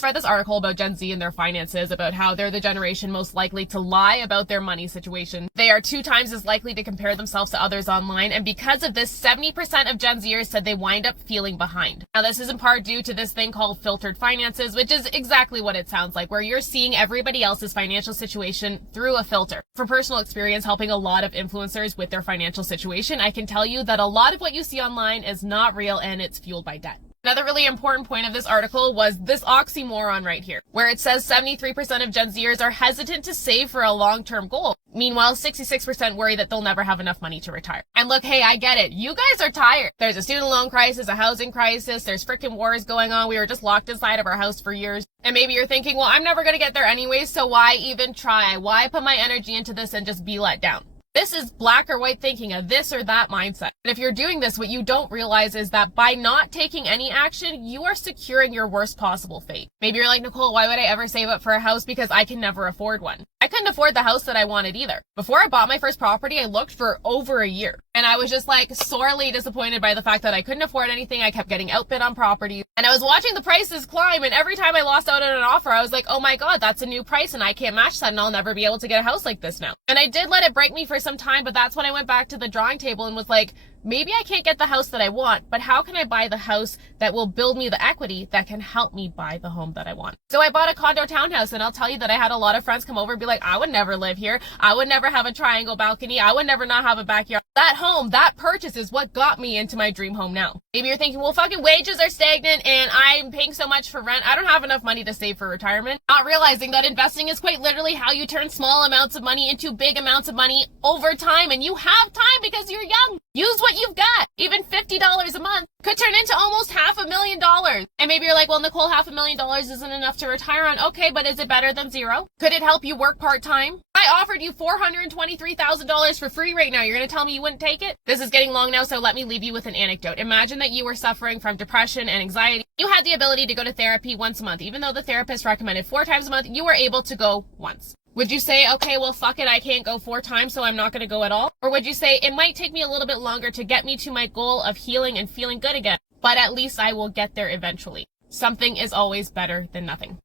just read this article about Gen Z and their finances, about how they're the generation most likely to lie about their money situation. They are 2 times as likely to compare themselves to others online, and because of this, 70% of Gen Zers said they wind up feeling behind. Now, this is in part due to this thing called filtered finances, which is exactly what it sounds like, where you're seeing everybody else's financial situation through a filter. From personal experience helping a lot of influencers with their financial situation, I can tell you that a lot of what you see online is not real and it's fueled by debt. Another really important point of this article was this oxymoron right here, where it says 73% of Gen Zers are hesitant to save for a long-term goal. Meanwhile, 66% worry that they'll never have enough money to retire. And look, hey, I get it. You guys are tired. There's a student loan crisis, a housing crisis, there's freaking wars going on. We were just locked inside of our house for years. And maybe you're thinking, well, I'm never going to get there anyway, so why even try? Why put my energy into this and just be let down? This is black or white thinking, a this or that mindset. And if you're doing this, what you don't realize is that by not taking any action, you are securing your worst possible fate. Maybe you're like, Nicole, why would I ever save up for a house? Because I can never afford one. I couldn't afford the house that I wanted either. Before I bought my first property, I looked for over a year. And I was just like sorely disappointed by the fact that I couldn't afford anything. I kept getting outbid on properties. And I was watching the prices climb, and every time I lost out on an offer, I was like, oh my God, that's a new price and I can't match that and I'll never be able to get a house like this now. And I did let it break me for some time, but that's when I went back to the drawing table and was like, maybe I can't get the house that I want, but how can I buy the house that will build me the equity that can help me buy the home that I want? So I bought a condo townhouse, and I'll tell you that I had a lot of friends come over and be like, I would never live here. I would never have a triangle balcony. I would never not have a backyard. That home, that purchase is what got me into my dream home now. Maybe you're thinking, well, fucking wages are stagnant and I'm paying so much for rent. I don't have enough money to save for retirement. Not realizing that investing is quite literally how you turn small amounts of money into big amounts of money over time, and you have time because you're young. Use what you've got. Even $50 a month could turn into almost $500,000. And maybe you're like, well, Nicole, $500,000 isn't enough to retire on. Okay, but is it better than zero? Could it help you work part-time? I offered you $423,000 for free right now. You're going to tell me you wouldn't take it? This is getting long now, so let me leave you with an anecdote. Imagine that you were suffering from depression and anxiety. You had the ability to go to therapy once a month. Even though the therapist recommended 4 times a month, you were able to go once. Would you say, okay, well, fuck it, I can't go 4 times, so I'm not going to go at all? Or would you say, it might take me a little bit longer to get me to my goal of healing and feeling good again, but at least I will get there eventually. Something is always better than nothing.